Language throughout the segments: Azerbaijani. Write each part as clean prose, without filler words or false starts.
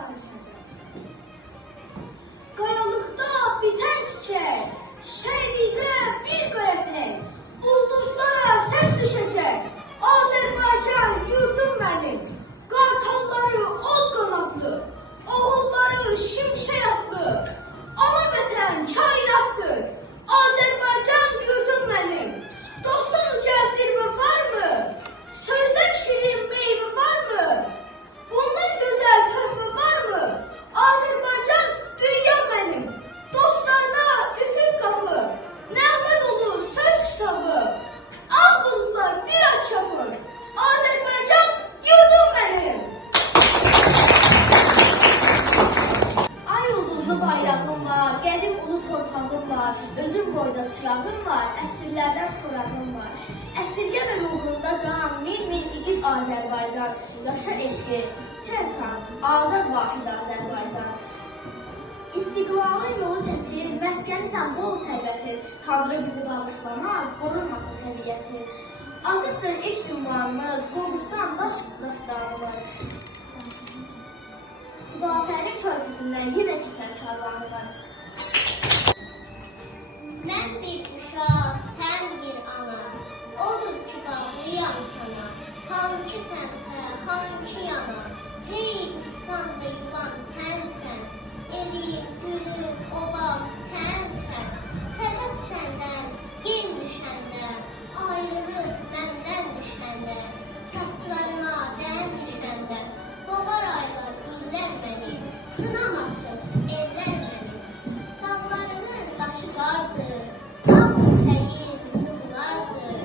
danışacağım. Qayalıqda bitən çiçək, çiçəklikdə bir qəyətək, ulduzlara səs düşəcək. Azərbaycan yurdum mənim, qartalları od qanadlı, oğulları şimşək atlı, ana vətən kainatdır. Azərbaycan yurdum mənim, dostum cəsirmi varmı? Sözdən şirin meyvi varmı? Bundan gözəl töhfə varmı? Azərbaycan dünya mənim, dostlarda üfüq qapı, nəğmə dolu söz kitabı, ağ buludlar bir aç çapır. Azərbaycan yurdum mənim. Ay ulduzlu bayrağım var, qədim ulu torpağım var, özüm boyda çırağım var, əsrlərdən sorağım var. Əsirgəmə ruhunda can, min igid Azərbaycan, yaşa eşqi, çərçan, azad vahid Azərbaycan. İstiqlalın yolu çətin, məskənisən bol sərvətin, Tanrı bizi bağışlamaz, qorunmasın təbiətin. Azıqdır ilk ünvanımız, Qobustan dastanımız. Xudafərin körpüsündən yenə keçər karvanımız. Mən bir uşaq, sən bir ana, odur ki bağlıyam sana, hangi səmtə, hangi yana, hey uçsan da yuvan sənsən, elif, gülüm, obam sənsən, fəqət səndən, gen düşəndə, ayrılıb məndən düşəndə, saçlarına dən düşəndə, boğar aylar illər məni, qınamasın evlər məni, dağlarının daşı qardır, ağ ürəyin yıllardır,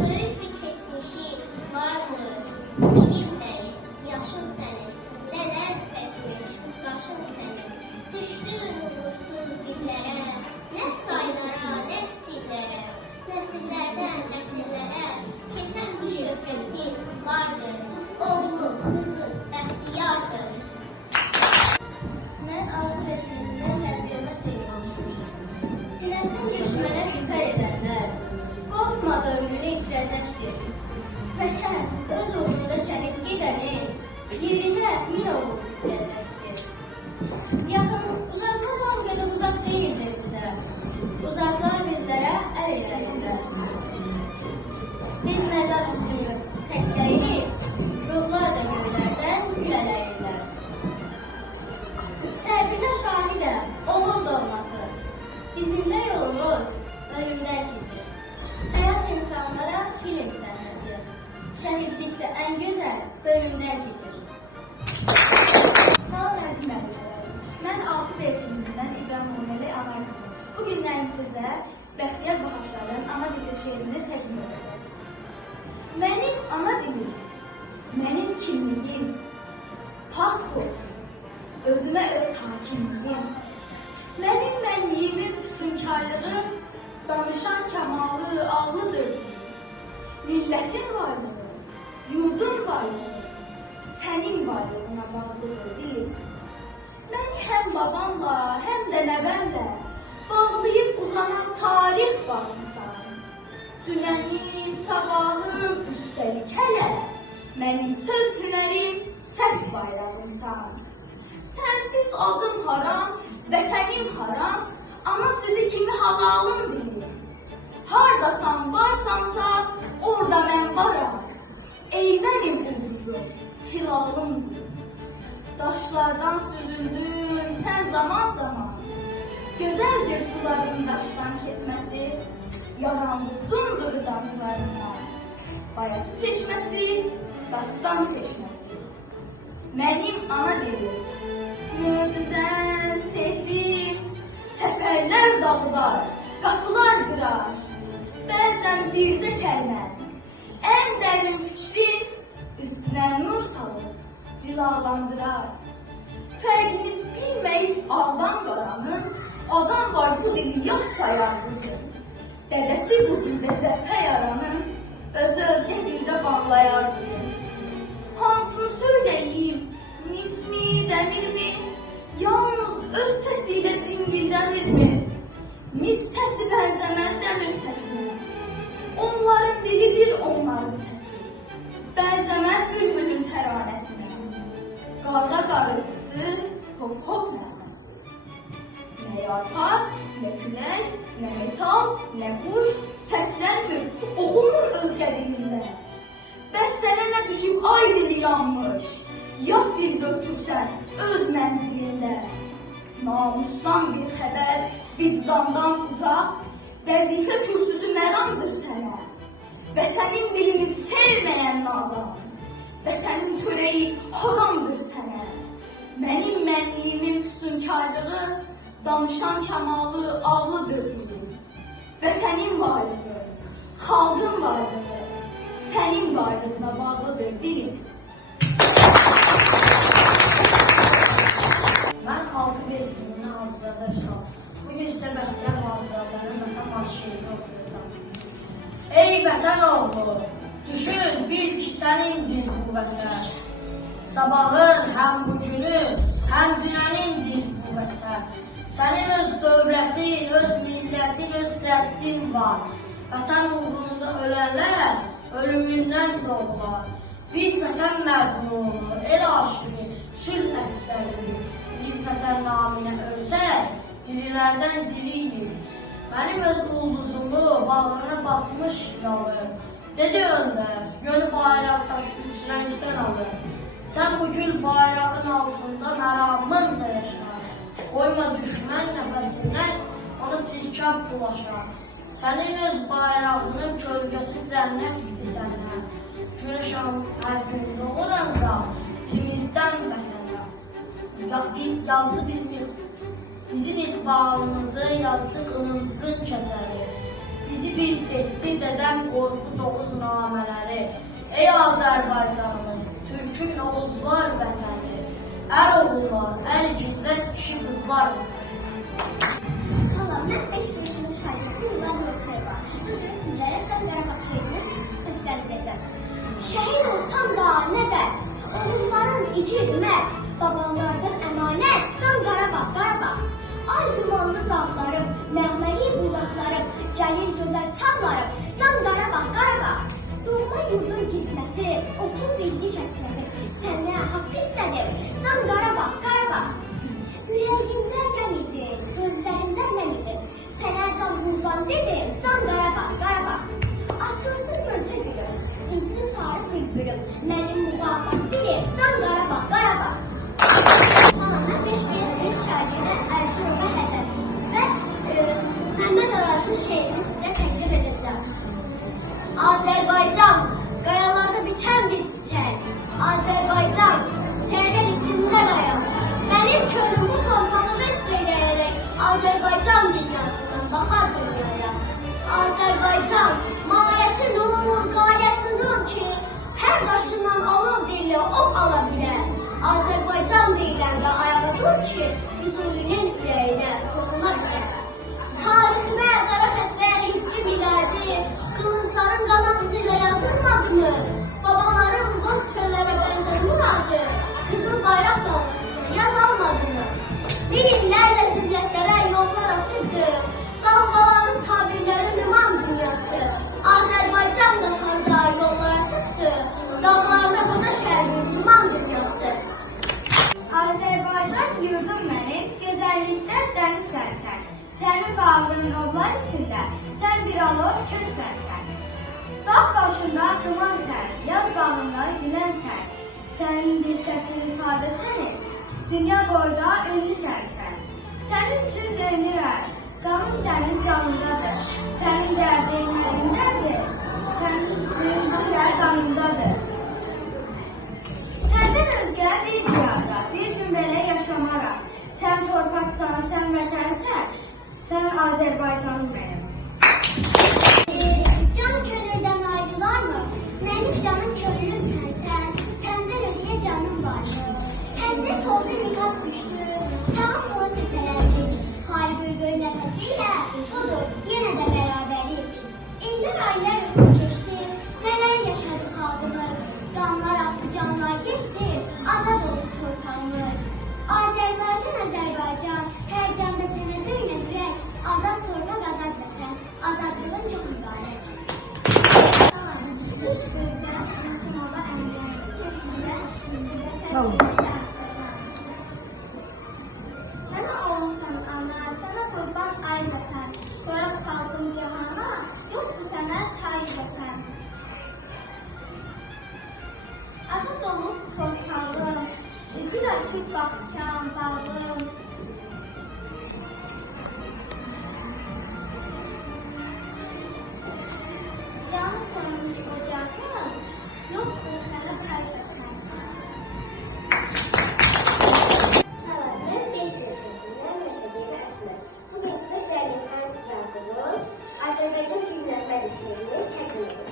böyük bir keçmişin vardır, bilinməyib yaşın sənin, nələr çəkmiş başın sənin, düşdün uğursuz dillərə, nə saylara, nə sillərə, nəsillərdən nəsillərə, keçən bir şöhrətin vardır, oğlun, qızın, bəxtiyardır. Mən ana rəsmindən tərbiyəmə sevinmişim. Sinəsin düşmənə şübhə edənlər, qorxma ömrünü itirəcəkdir. Vətən öz uğrunda şəhid gedəni, yerinə bir oğul itirəcəkdir. Yaxın, uzaqlar o qədər uzaq deyildir bizə, uzaqlar bizlərə əl eləyirlər. Biz məzar üstünü səkləyiriz, ruhlar da göylərdən gül ələyirlər. Səbrinə şahidəm, oğul doğması, bizim də yolumuz ölümdən keçir. Həyat insanlara film səhnəsi, şəhidlikdə ən gözəl bölümdən keçir. Sağ ol əziz müəllimlər, mən 6 sinfindən İbrahim Nurməli ana qızım. Bugün mənim sizə Bəxtiyar Bahaqşarın ana dili şeirini təqdim edəcəm. Mənim ana dilim, mənim kimliyim, pasportum, özümə öz hakimliyim, mənim mənliyimin füsunkarlığı, danışan kamalı, ağlıdır. Millətin varlığı, yurdun varlığı, sənin varlığına bağlıdır deyil. Məni həm babamla, həm də nəvəmlə bağlayıb uzanan tarix bağlısan. Dünənin, sabahın, üstəlik hələ mənim söz hünərim, səs bayrağımsan. Sənsiz adım haram, vətənim haram, ana südü kimi halalım dilim. Hardasan varsansa, orada mən varam. Ey mənim ulduzum, hilalım dilim. Daşlardan süzüldün, sən zaman zaman. Gözəldir suların daşdan keçməsi, yaranlıqdındır damcılarından. Bayatı çeşməsi, daşdan çeşməsi. Mənim ana dilim, möcüzəm, sehrim, çəpərlər dağlar, qapılar qırar. Bəzən birzə kəlmən, ən dərin fikrin üstünə nur salır, cilalandırar. Fərqini bilməyib ağdan qaranın, adam var bu dili yad sayan bugün. Dədəsi bu dildə cəbhə yaranın, özü özgə dildə bağlayar bugün. Hansını söyləyim, mismi, dəmirmi, yalnız öz səsiyle cingildənirmi? Mis səsi bənzəməz dəmir səsinə. Onların dilidir onların səsi. Bənzəməz bülbülün təranəsinə. Qarğa qarıltısı, hop hop nəğməsi. Nə yarpaq, nə külək, nə metal, nə quş səslənmir, oxunur özgə dilində. Bəs sənə nə düşüb ay dili yanmış, yad dil götürsən öz mənzilində. Namusdan bir xəbər, vicdandan uzaq, vəzifə kürsüsü məramdır sənə. Vətənin dilini sevməyən nadan, vətənin törəyi haramdır sənə. Mənim mənliyimin füsunkarlığı, danışan kəmalı ağlıdır dilim. Vətənin varlığı, xalqın varlığı, sənin varlığına bağlıdır dilim. Mən 6-5 gününü hafızada şal. Bugün sizə Bəxtiyar Muhafizadənin vətən marşiyini oxuyacağım. Ey vətən oğlu, düşün, bil ki sənindir bu vətən. Sabahın həm bugünü, həm dünənindir bu vətən. Sənin öz dövlətin, öz millətin, öz cəddin var. Vətən uğrunda ölənlər ölümündən doğular. Biz vətən məzmunu, el aşkını, sülh əsgəri. Biz vətən naminə ölsək, dirilərdən diriyik. Mənim öz ulduzumu bağrına basmış yalır. Dedi öndər, gönü bayraq daşı üç rəngdən alır. Sən bu gül bayrağın altında məramınca yaşar. Qoyma düşmən nəfəsindən onu çirkab bulaşar. Sənin öz bayrağının kölgəsi cənnətdir səndən. Günəş hər gün doğur ancaq içimizdən vətənə. Yazdı bizim iqbalımızı, yazdı qılıncın kəsəri. Bizi biz etdi dədəm qorxu doğuz namələri. Ey Azərbaycanımız, Türkün oğuzlar vətəni. Ər oğullar, ər gidlər, kişi qızlar vətəni. Salam, mən 5 yaşında şagirdiyim İvan Yoxsay var. Bugün sizlərə Can Qarabağ şeirinin səsləndirəcəm. Şəhid olsam da nə dərd, oğulların igid mərd, babalardan əmanət, Can Qarabağ, Qarabağ. Ay dumanlı dağlarım, nəğməli bulaqlarım, gəlir gözəl çağlarım, Can Qarabağ, Qarabağ. Doğma yurdun qisməti, 30 illik həsrəti, sənə haqq istədim, Can Qarabağ, Qarabağ. Ürəyimdə qəm idi, gözlərimdə nəm idi, sənə can qurban dedim, Can Qarabağ, Qarabağ. Açılsın gölçə gülüm, dinsin sarı bülbülüm, mənim müqabat dilim, Can Qarabağ, Qarabağ. Salam, mən 5 sinif şagirdi Əlşurubə Həzər və Məhəmməd Arazın şeirini sizə təqdim edəcəm. Azərbaycan, qayalarda bitən bir çiçək. Azərbaycan, çiçəklər içində qayan. Mənim könlüm bu torpağımı istəyərək Azərbaycan dünyasından baxar dünyaya. Azərbaycan, mayəsi nur, qayəsi nur ki, hər daşından alov dili ox ala bilər. Azərbaycan deyiləndə ayağa dur ki, Füzulinin ürəyinə toxuna bilər. Tariximə qara xətlər hicri milədi, qılıncların qanamızı ilə yazılmadı mı? Babalarım boz çöllərə bənzər muradı, qızıl bayraq dalmasını yaz almadı mı? Bir illərlə zillətlərə yollar açırdı, dalğaların sabirləri nüman dünyası. Azərbaycan qatarda yollara çıxdı, dağlarda qoca şəhərin nüman dünyası. Azərbaycan yurdum mənim, gözəllikdə dəniz sənsən. Sənin bağrın odlar içində, sən bir alov köksənsən. Dağ başında tumansən, yaz bağında gülənsən. Sənin bir səsin sadə sənin, dünya boyda ünlüsənsən. Sənin üçün dönürəm, qanın sənin canındadır. Sənin dərdin məlimdədir, sənin zülmcülər qanındadır. Səndən özgə bir diyarda, bir gün belə yaşamaram. Sən torpaqsan, sən vətənsən, sən Azərbaycanım mənim. Can könüldən ayrılar mı? Mənim canım könlümsən sən, səndən özgə canım var. Həsrət oldu niqab düşdü, sağa sola səfələndik. Hay bülbül nəfəsilə, budur, yenə də bərabərik. İllər aylar ötüb keçdi, nələr yaşadı xalqımız. Qanlar aktı, canlar getdi, azad oldu torpağımız. Azərbaycan, Azərbaycan, hər canda sənə döynə ürək. Azad torpaq, azad vətən, azadlığın çox mübarək. Üç bölgə, Natimala əmrə, bağçam, bağım. Canı sönmüş ocağım, yoktur sana kaybetmem. Salam, mən 5 səsindən yaşadığım əsmər. Bugün sizə Zərgin Xəz Yaqubun Azərbaycan dil nəğməli şeirini təqdim edir.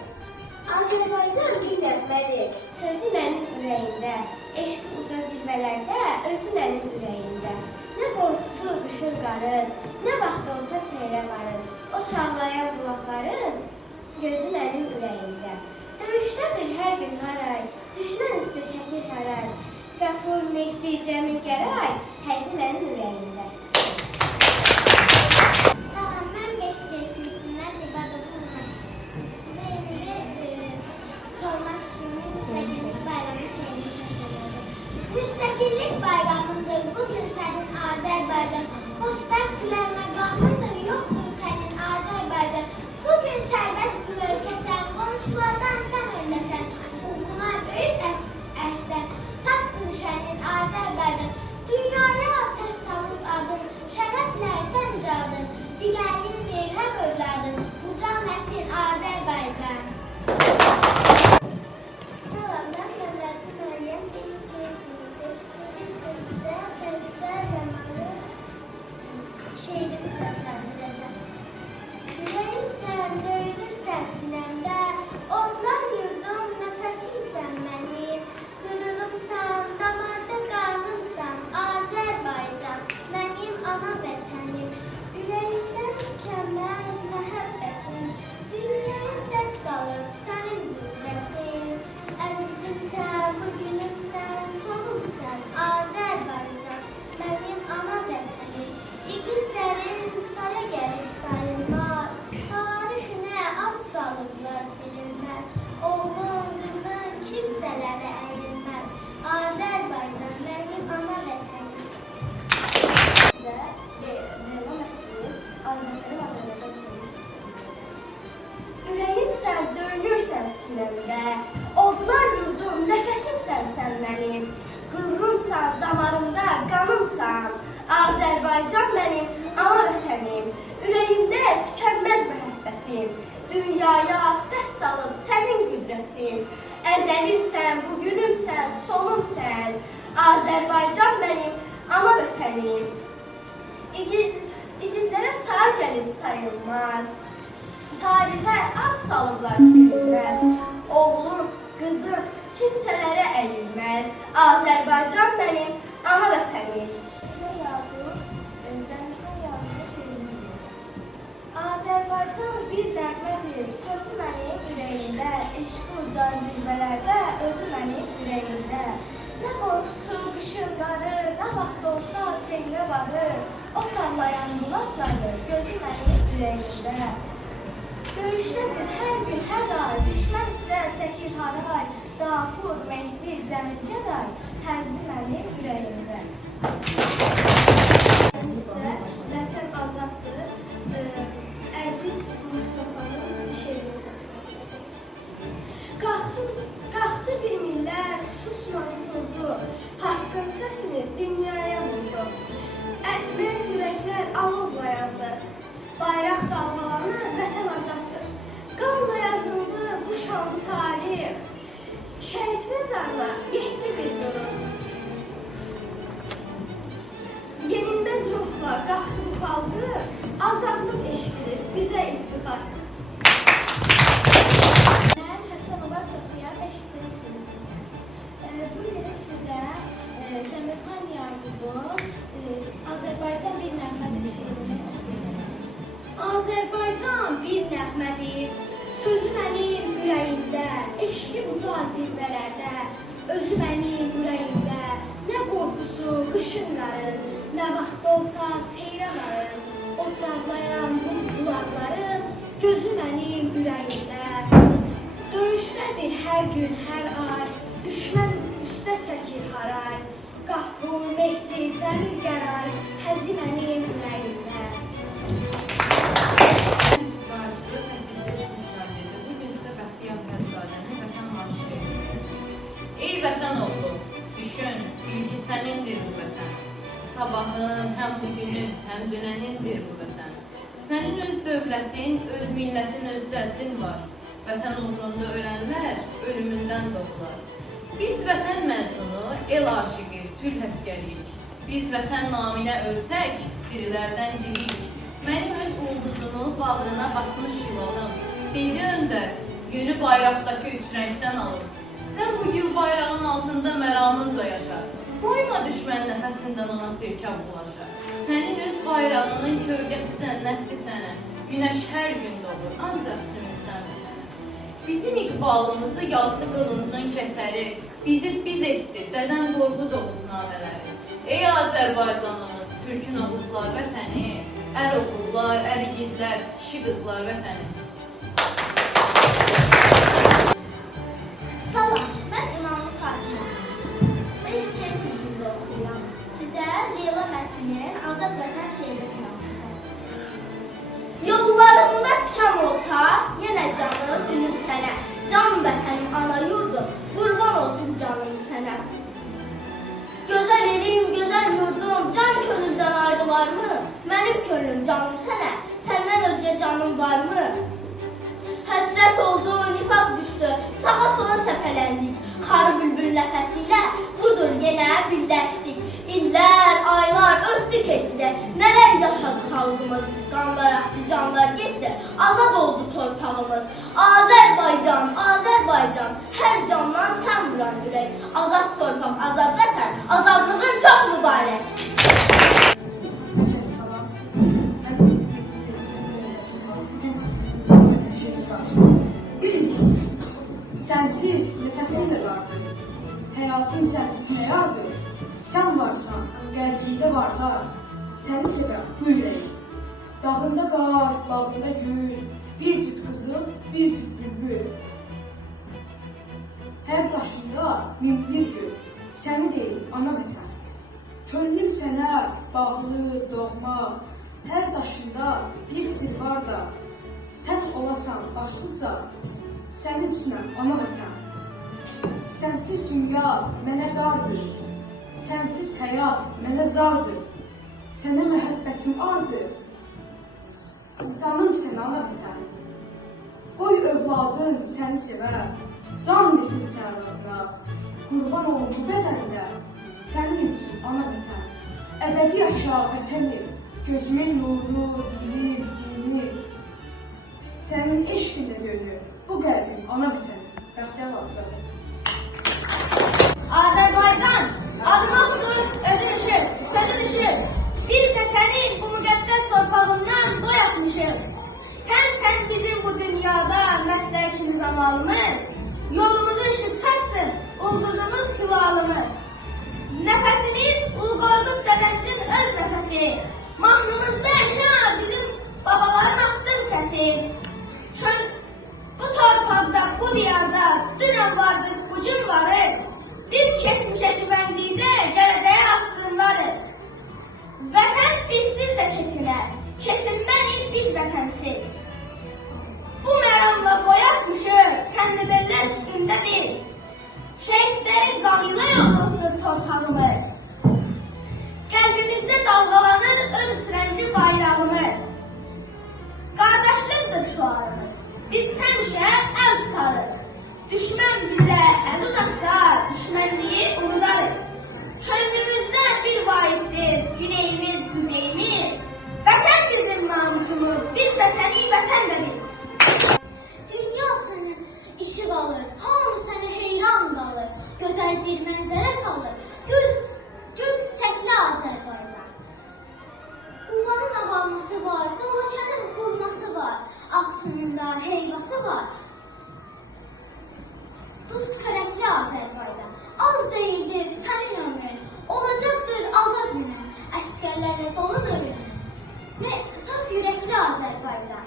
Azərbaycan dil nəğməli sözü mənim ürəyimdə, eşq uca zirvələrdə, özü mənim ürəyimdə. Nə qorxusu qışır qarın, nə vaxt olsa seyrə varın, o çağlayan qulaqların gözü mənim ürəyimdə. Döyüşdədir hər gün haray, düşmən üstə çəkir haray. Qəfur, Mehdi, Cəmil Gəray, həzi mənim ürəyimdə. Salam, mən 5 sinfindən İbadə Qurman. Sizə indi sorma şiirini Müstəqillik Bayramı şeirini səslənəcəm. Müstəqillik bayramındır bugün sənin Azərbaycan. Xoşbəxtlər məqamındır, yoxdur sənin Azərbaycan. Bugün sərbəst bir ölkəsən, qonşulardan sən öndəsən. Uğruna böyük əhsən, safdır şənin Azərbaycan. Dünyaya səs salıb adın, şərəflə sən cadın. Diləyindir hər övladın, uca mətin Azərbaycan. Salam, mən Məmməd Məryəm 5 sinifdir. Bugün sizə Fəridlər Rəmanı şeirini səsləndirəcəm. Ürəyimsən, döyülürsən sinəmdə, odlar yurdum, nəfəsimsən mənim. Qürurumsan, damarda qanımsan, Azərbaycan, mənim ana vətənim. Ürəyimdən tükənməz məhəbbətim, dünyaya səs salıb sənin qüvvətin. Əzizimsən, bugünümsən, sonumsən, Azərbaycan, mənim ana vətənim. İqidlərin saya gəlib sayılmaz, tarixinə ad salıblar silinməz. Oğlum, qızın kimsələrə əyilməz, Azərbaycan, mənim ana vətənim. Sizə Mehman Məktubun Azərbaycan Azərbaycan şeirini. Ürəyimsən, döyünürsən sinəmdə, odlar yurdum, nəfəsimsən sən mənim. Qürurumsan, damarımda qanımsan, Azərbaycan mənim ana vətənim. Ürəyimdə tükənməz məhəbbətim, dünyaya səs salıb sənin qüdrətin. Əzəlimsən, bugünümsən, sonumsən, Azərbaycan mənim ana vətənim. İgidlərə sağ gəlib sayılmaz, tarixə ad salıblar silinməz. Oğlum, qızım, kimsələrə əyilməz, Azərbaycan mənim ana vətənim. Sizə Yaqub, Zəmixan Yaqubun şeirini deyəcəm. Azərbaycan bir nəğmədir, sözü mənim ürəyimdə, eşqi uca zirvələrdə, özü mənim ürəyimdə. Nə qorxusu qışınları, nə vaxt olsa seyrə varır, o çağlayan qulaqları, gözü mənim ürəyimdə. Döyüşdədir hər gün, hər ay, düşmən üstə çəkir haray, Qafur, Mehdi, Cəmil Gəray, həzzi mənim ürəyimdə. Sizə Vətən azaddır, Əziz Mustafa'nın şeirini səsləndirəcəm. Qalxdı bir millər, susmadı durdu, haqqın səsini dünyaya vurdu. Böyük ürəklər alovla yandı, bayraq dalğalanır, vətən azaddır. Qanla yazıldı bu şanlı tarix, şəhid məzarına yetdi bir durur. Yenilməz ruhla qalxdı bu xalqı, azadlıq eşqidir bizə iftixar. Mən Həsənova Sofiya 5-ci sinifim. Bu gün sizə Zəmixan Yaqubun Azərbaycan bir nəğmədir şeirini oxuyacağam. Azərbaycan bir nəğmədir, sözü mənim ürəyimdə, eşqi uca zirvələrdə, özü mənim ürəyimdə. Nə qorxusu qışın qarın, nə vaxt olsa seyrə varın, o çağlayan bu qulaqların, gözü mənim ürəyimdə. Döyüşdədir hər gün, hər ay, düşmən üstə çəkir haray. Qafur, Mehdi, Cəmil Gəray, həzi mənim ürəyimdə. Bugün sizə Bəxtiyar Həmzadənin Vətən marşı şeirini. Ey vətən oğlu, düşün, ilki sənindir bu vətən. sabahın, həm bugünün, həm dünənindir bu vətən. Sənin öz dövlətin, öz millətin, öz cəddin var. Vətən uğrunda ölənlər ölümündən doğdular. Biz vətən məzunu, el aşiqi, sülh əskəriyik. Biz vətən naminə ölsək, dirilərdən diriyik. Mənim öz ulduzumu bağrına basmış yılalım. Dedi öndər, yönü bayraqdakı üç rəngdən alım. Sən bu gül bayrağın altında məramınca yaşar. Qoyma düşmən nəfəsindən ona çirkab bulaşar. Sənin öz bayrağının kölgəsi cənnətdir sənə. Günəş hər gün doğur, ancaq içimizdən vətən. Bizim iqbalımızı yazdı qılıncın kəsəri. Bizi biz etdi, Dədən Qorqud Oğuznamələri. Ey Azərbaycanımız, Türkün Oğuzlar vətəni, ər oğullar, ər igidlər, kişi qızlar vətəni. Salam, mən İmamlı Fatimə. 5C sinifində oxuyuram. Sizə Leyla Mətinin Azad Vətən şeirini oxuyuram. Yollarında tikan olsa, yenə canım ünüm sənə. Can vətənim, ana yurdum, qurban olsun canım sənə. Gözəl elim, gözəl yurdum, can könüldən ayrılarmı? Mənim könlüm canım sənə, səndən özgə canım varmı? Həsrət oldu, nifaq düşdü, sağa sola səpələndik. Xarı bülbül nəfəsi ilə budur yenə birləşdik. İllər, aylar ötdü keçdi, nələr yaşadı xalqımız. Qanlar axdı, canlar getdi, azad oldu torpağımız. Azərbaycan, Azərbaycan, hər candan sən vuran ürək. Azad torpaq, azad vətən, azadlığın çox mübarək. Sənsiz nəfəsim də vardır, həyatım sənsiz həyatdır. Sən varsan, qəlbimdə var da, səni sevəm bu ürək. Dağında qar, bağında gül, bir cüt qızıl, bir cüt bülbül. Hər daşında min bir gül, səni deyil ana vətən. Könlüm sənə bağlı, doğma, hər daşında bir sir var da, sən olasan başlıca, sənin üçünəm ana vətən. Sənsiz dünya mənə dardır, sənsiz həyat mənə zardır. Sənə məhəbbətim ardır, canım sənə ana vətən. Qoy övladın səni sevər, can desin sənə, qurban olun bu bədəndə, sənin üçün ana vətən. Əbədi yaşa vətənim, gözümün nuru, dilim, dinim. Sənin eşqində gönlüm, bu qəlbim ana vətənim. Bəxtiyar Abzadəsən. Azərbaycan, adını oxudur, özün düşür, sözü düşür. Biz də sənin bu müqəddəs torpağından boy atmışıq. Sən bizim bu dünyada məsləkimiz amalımız, yolumuzu ışıq saçsın, ulduzumuz hilalımız. Nəfəsimiz Ulu Qorqud dədəmizin öz nəfəsi, mahnımızda yaşa bizim babaların attın səsi. Bu torpaqda, bu diyarda dünən vardır, bugün varır. Biz keçmişə güvəndikcə gələcəyə haqqınlarıq. Vətən bizsiz də keçilər, keçinmərik biz vətənsiz. Bu məramla boyatmışıq Çənlibellər üstündə biz. Şəhidlərin qanıyla yoxluqdur torpağımız. Qəlbimizdə dalğalanır ön trəngli bayrağımız. Qardaşlıqdır şüarımız, biz həmişə əl tutarıq. Düşmən bizə əl uzatsa, düşmənliyi unudarıq. Könlümüzdə bir vahiddir, güneyimiz, güzeyimiz. Vətən bizim namusumuz, biz vətəni, vətən də biz. Dünya səni işıq alır, hamı səni heyran qalır. Gözəl bir mənzərə salır, gül çiçəkli Azərbaycan. Qurbanın ağalması var, Dolakanın xurması var, Ağsunun da heyvası var. Duz çörəkli Azərbaycan, az deyildir sənin ömrün, olacaqdır azad günün, əsgərlərlə doludur ürün. Saf ürəkli Azərbaycan,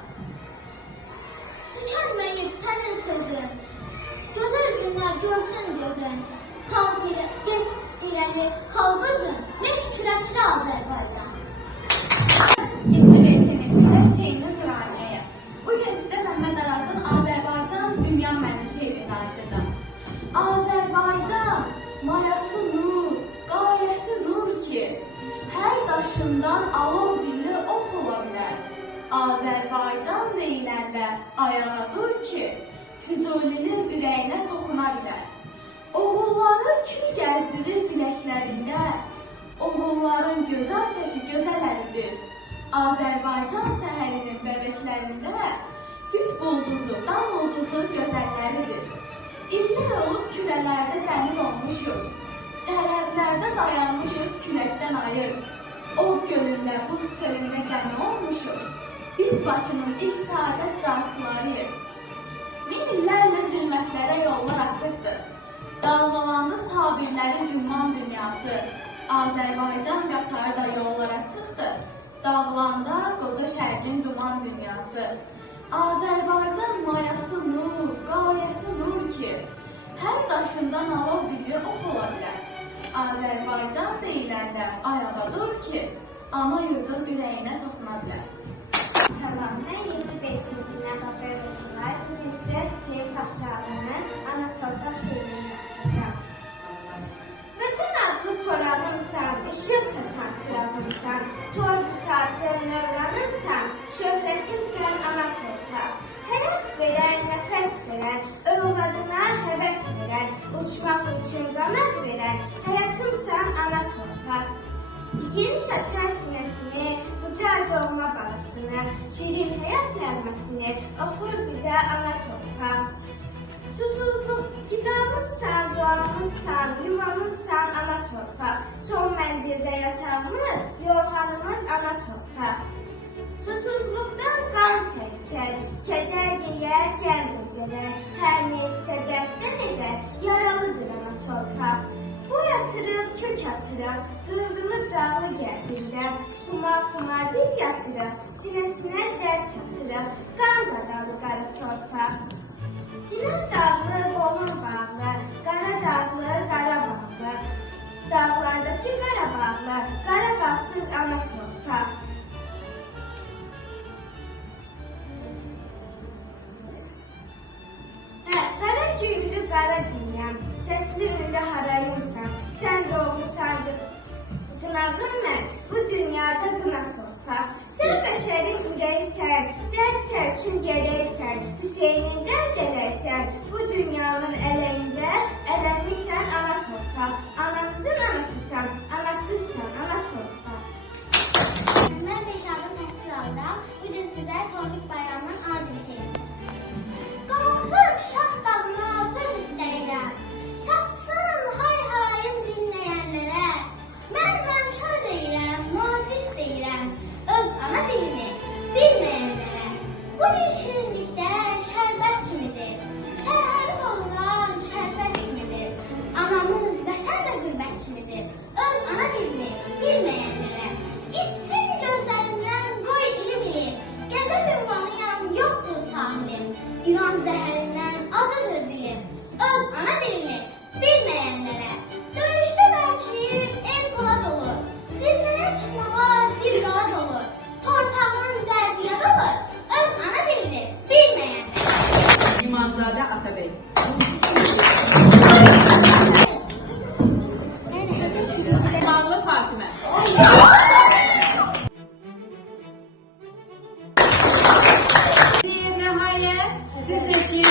daşından alov dilli ox ola bilər. Azərbaycan deyiləndə ayağa dur ki, Füzulinin ürəyinə toxuna bilər. Oğulları kül gəzdirir biləklərində, oğulların göz ateşi gözəl əlidir. Azərbaycan səhərinin bəbəklərində qütb ulduzu, dan ulduzu gözəlləridir. İllər olub kürələrdə dəmir olmuşuq, sərhədlərdə dayanmışıq küləkdən ayır. Od gölündə, buz çölündə qəmi olmuşuq, biz Bakının ilk saadət carçılarıyıq. Min illərlə zülmətlərə yollar açıqdır. Dalğalandı sabirlərin ümman dünyası, Azərbaycan qatarı da yollara çıxdı. Dağlanda qoca şərqin duman dünyası. Azərbaycan mayası nur, qayəsi nur ki, hər daşından alov dilli ox ola bilər. Azərbaycan deyiləndə ayağa dur ki, ana yurdun ürəyinə toxuna bilər. Salam, mən 7-5 sinfindən Babər Oxular, Üniversitet Hüseyin Xaftarının ana torpaq şeirini çatdıracağım. Vətən adlı sorağımsan, işıq saçan çırağımsan, torbu saatın növranımsan, şöhbətimsən ana torpaq. Həyat verən, nəfəs verən, övladına həvəs verən, uçmaq üçün qanat verən, həyatımsan ana torpaq. Geniş açar sinəsini, ucar doğma balasını, şirin həyat nəğməsini ofur bizə ana torpaq. Susuzluq kitabımızsan, duamızsan, yuvamızsan ana torpaq. Son mənzildə yatağımız, yorğanımız ana torpaq. Susuzluqdan qan təkcər, kədər yeyər, gəl gecələr, hər neysə dərddən edər, yaralıdır ana torpaq. Bu yatırıq, kök atırıq, qıvrılıb dağlı gərbirlər, xumar biz yatırıq, sinəsinə dərd çatırıq, qan qadalı qara torpaq. Sinəm dağlı, boğum bağlı, qara dağlı, qara bağlı, dağlardakı qara bağlı, qara bağsız ana torpaq. Qara güylü qara dünyam, səsli ürdə harayımsan, sən doğmusan qınağın mən, bu dünyada qına torpaq. Sən bəşərin ürəksən, dərssən üçün gələksən, Hüseynindən gələksən, bu dünyanın ələyində, ələnmirsən ana torpaq. Anamızın anasısan, anasızsan ana torpaq. Mən Beşadım təhsil aldım. Bugün sizə Tofiq Bayramın adını çevirəcəm. Qalxıb şax dağına söz istəyirəm. Çatsın hay-hayım dinləyənlərə. Mən nankör deyirəm, nacis deyirəm. Öz ana dilini bilməyənlərə. Bu bir şirinlikdə şərbət kimidir. Sərhədi dolunan şərbət kimidir. Anamız vətən də qürbət kimidir. Öz ana dilini bilməyənlərə. İçsin gözlərimdən qoy ilim ilim. Gəzə ünvanıyam, yoxdur sahilim. İran zəhərindən acıdır dilim. Öz ana dilini bilməyənlərə. Döyüşdə bəlkiyib el polad olur. Zirvəyə çıxmağa dil qalad olur. Torpağın dərdi yad olur. Öz ana dilini bilməyənlərə. İmanzadə Atabey. İmanlı Fatimə. Nihayət, sizdəki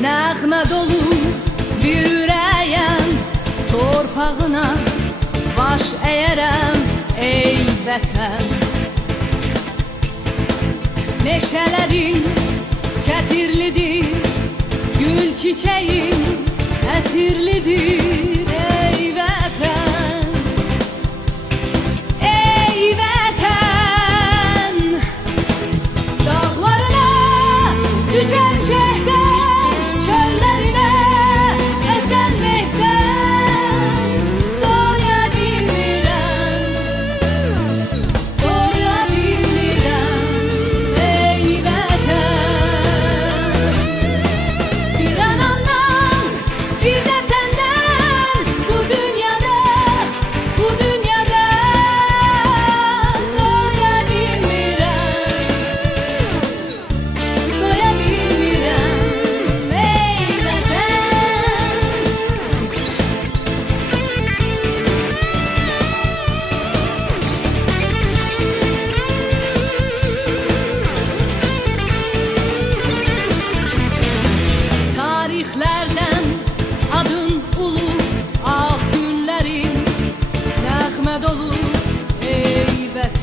Nəğmə dolu bir ürəyəm, torpağına baş əyərəm ey vətən. Meşələrin kətirlidir, gül çiçəyin ətirlidir ey vətən. Ey vətən, dağlarına düşən şəhdən, çöllərinə əsən mehdən, doya bilmirəm, ey vətən. dolu ey vətən.